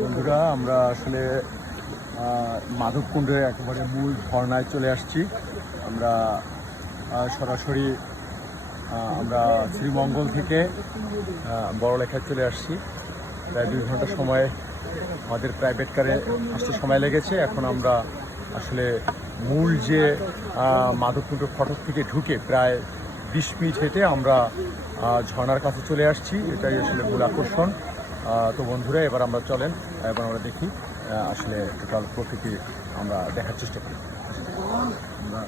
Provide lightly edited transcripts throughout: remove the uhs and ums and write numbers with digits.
বন্ধুরা আমরা আসলে মাধবকুণ্ডের একেবারে মূল ঝর্ণায় চলে আসছি। আমরা সরাসরি আমরা শ্রীমঙ্গল থেকে বড়লেখায় চলে আসছি। প্রায় 2 ঘন্টা সময় আমাদের প্রাইভেট কারে আসতে সময় লেগেছে। এখন আমরা আসলে মূল যে মাধবকুণ্ড ফটক থেকে ঢুকে প্রায় 20 মিনিট হেঁটে আমরা ঝর্ণার কাছে চলে আসছি। এটাই আসলে মূল আকর্ষণ। তো বন্ধুরা এবার আমরা চলেন, এবার আমরা দেখি আসলে টোটাল প্রকৃতি আমরা দেখার চেষ্টা করি। আমরা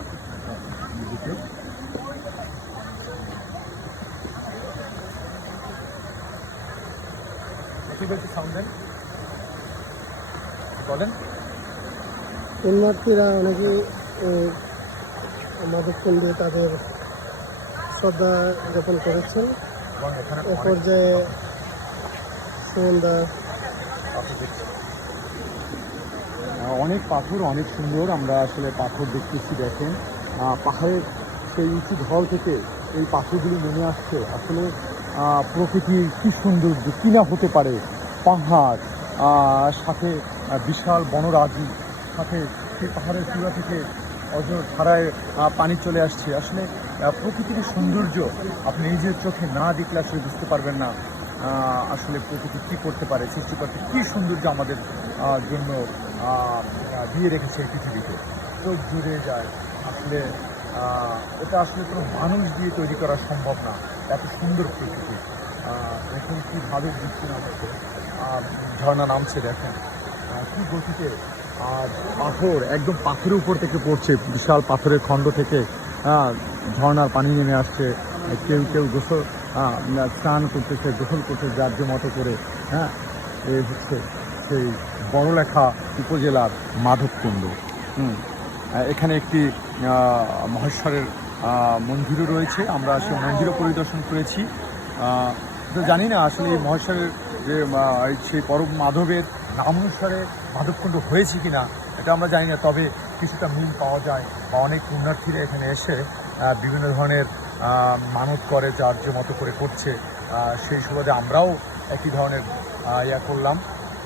বলেন পুণ্যার্থীরা অনেকেই মাধবকুণ্ডে তাদের শ্রদ্ধা জ্ঞাপন করেছেন। এ পর্যায়ে সুমনদা অনেক পাথর, অনেক সুন্দর। আমরা আসলে পাথর দেখতেছি, দেখেন পাহাড়ের সেই উঁচু ঢল থেকে এই পাথরগুলি নেমে আসছে। আসলে প্রকৃতির কী সৌন্দর্য, কী না হতে পারে। পাহাড় সাথে বিশাল বনরাজি, সাথে সেই পাহাড়ের চূড়া থেকে অজর ধারায় পানি চলে আসছে। আসলে প্রকৃতির সৌন্দর্য আপনি নিজের চোখে না দেখলে আসলে বুঝতে পারবেন না আসলে প্রকৃতি কী করতে পারে, সৃষ্টিকর্তা কী সৌন্দর্য আমাদের জন্য দিয়ে রেখেছে এই পৃথিবীতে। চোখ জুড়ে যায়। আসলে এটা আসলে কোনো মানুষ দিয়ে তৈরি করা সম্ভব না, এত সুন্দর প্রকৃতি। এখন কীভাবে বৃষ্টি নামছে, ঝর্ণা নামছে, দেখেন কী গতিতে। আর পাথর একদম পাথরের উপর থেকে পড়ছে, বিশাল পাথরের খণ্ড থেকে ঝর্ণার পানি নেমে আসছে। কেউ কেউ গোসল স্নান করতেছে, গোসল করতেছে যার যে মতো করে। এই হচ্ছে সেই বড়লেখা উপজেলার মাধবকুণ্ড। এখানে একটি মহেশ্বরের মন্দিরও রয়েছে। আমরা সেই মন্দিরও পরিদর্শন করেছি। তো জানি না আসলে এই মহেশ্বরের যে সেই পরম মাধবের নাম অনুসারে মাধবকুণ্ড হয়েছে কিনা এটা আমরা জানি না, তবে কিছুটা মিল পাওয়া যায়। বা অনেক পুণ্যার্থীরা এখানে এসে বিভিন্ন ধরনের মানত করে, যার যে মতো করে করছে। সেই সুবাদে আমরাও একই ধরনের করলাম।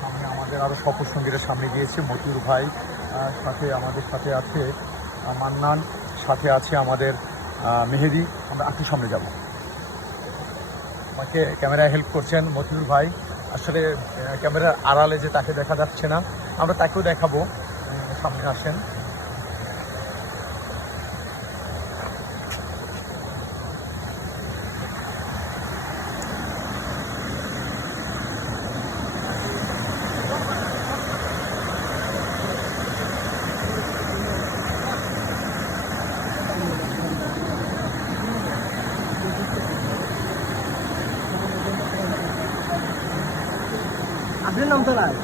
সামনে আমাদের আরও সফর সঙ্গীরা সামনে গিয়েছে। মতিউর ভাই সাথে আমাদের সাথে আছে, মান্নান সাথে আছে আমাদের মেহেদি। আমরা একটু সামনে যাব। আমাকে ক্যামেরায় হেল্প করছেন মতিউর ভাই। আসলে ক্যামেরার আড়ালে যে তাকে দেখা যাচ্ছে না, আমরা তাকেও দেখাবো। সামনে আসেন। আপনার নাম তো নাই।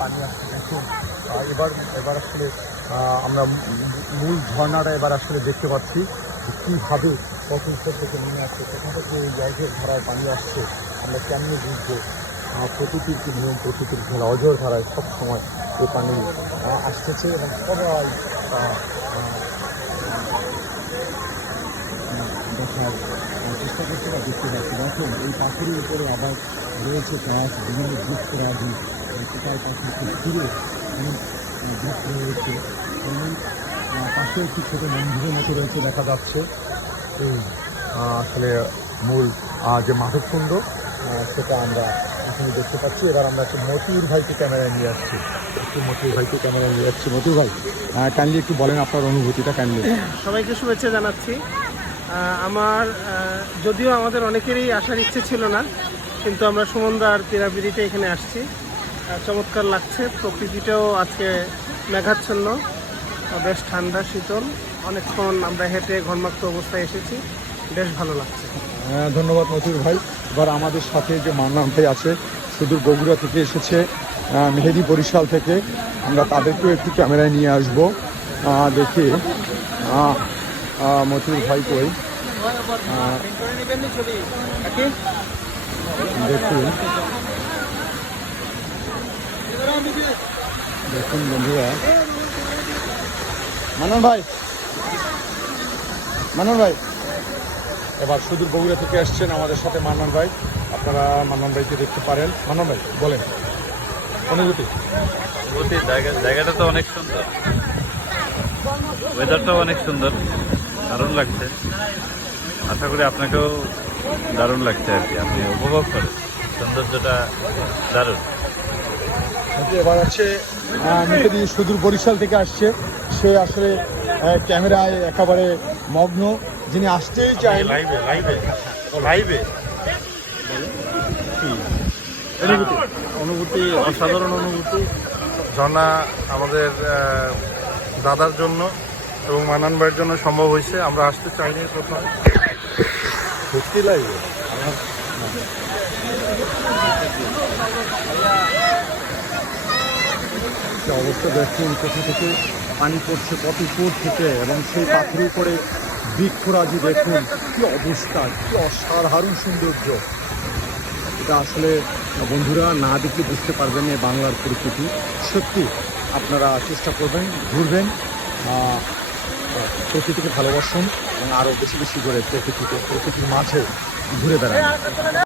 পানি আসছে দেখুন। এবার আসলে আমরা মূল ঝর্ণাটা এবার আসলে দেখতে পাচ্ছি কীভাবে কত উপর থেকে নেমে আসছে, কোথা থেকে এই জলের ধারায় পানি আসছে। আমরা কেমনি বুঝবো প্রকৃতির কি নিয়ম, প্রকৃতির খেলা। অজর ধারায় সবসময় এই পানি আসতেছে এবং সবাই দেখার চেষ্টা করছে বা দেখতে পাচ্ছি। দেখুন এই পাথরের উপরে আবার রয়েছে গাছ, বিভিন্ন বৃক্ষরাজি, টোটাল পাথরকে ঘিরে অনেক বৃক্ষ রয়েছে। এবং পাশে একটি ছোটো মন্দিরের মতো রয়েছে দেখা যাচ্ছে। এই আসলে মূল যে মাধবকুণ্ড সেটা আমরা এখানে দেখতে পাচ্ছি। এবার আমরা একটু মতিউর ভাইকে ক্যামেরায় নিয়ে আসছি। মতিউর ভাইকে ক্যামেরায় নিয়ে যাচ্ছি। মতিউর ভাই কাইন্ডলি একটু বলেন আপনার অনুভূতিটা কাইন্ডলি। সবাইকে শুভেচ্ছা জানাচ্ছি। আমার যদিও আমাদের অনেকেরই আসার ইচ্ছে ছিল না, কিন্তু আমরা সুমনদার পীড়াপিড়িতে এখানে আসছি। চমৎকার লাগছে। প্রকৃতিটাও আজকে মেঘাচ্ছন্ন, বেশ ঠান্ডা শীতল। অনেকক্ষণ আমরা হেঁটে ঘনমাক্ত অবস্থায় এসেছি, বেশ ভালো লাগছে। ধন্যবাদ মতিউর ভাই। এবার আমাদের সাথে যে মান্নান ভাই আছে, সে সুদূর বগুড়া থেকে এসেছে, মেহেদি বরিশাল থেকে। আমরা তাদেরকেও একটু ক্যামেরায় নিয়ে আসবো। দেখি মতিউর ভাই কই, দেখুন দেখুন বন্ধুরা, মানন ভাই এবার সুদূর বগুড়া থেকে আসছেন আমাদের সাথে মান্নান ভাই। আপনারা মান্নান ভাইকে দেখতে পারেন। মান্নান ভাই বলেন অনুভূতি। জায়গাটা তো অনেক সুন্দর, ওয়েদারটাও অনেক সুন্দর, দারুণ লাগছে। আশা করি আপনাকেও দারুণ লাগছে আর কি, আপনি উপভোগ করেন, সৌন্দর্যটা দারুণ। এবার হচ্ছে মেহেদি সুদূর বরিশাল থেকে আসছে, সে আসলে ক্যামেরায় একেবারে মগ্ন, যিনি আসতেই চায়। লাইভে অনুভূতি, অসাধারণ অনুভূতি। ঝর্ণা আমাদের দাদার জন্য এবং মান্নান ভাইয়ের জন্য সম্ভব হয়েছে। আমরা আসতে চাইনি প্রথম, সত্যি লাইভে অবস্থা দেখুন, কোথা থেকে পানি পড়ছে, কত উপর থেকে, এবং সেই পাথরের উপরে বৃক্ষরাজি দেখুন, কি অবস্থা, কি অসাধারণ সৌন্দর্য। এটা আসলে বন্ধুরা না দেখলে বুঝতে পারবেন না বাংলার প্রকৃতি। সত্যি আপনারা চেষ্টা করবেন, ঘুরবেন, প্রকৃতিকে ভালোবাসুন এবং আরও বেশি বেশি করে প্রকৃতির মাঝে ঘুরে বেড়ান।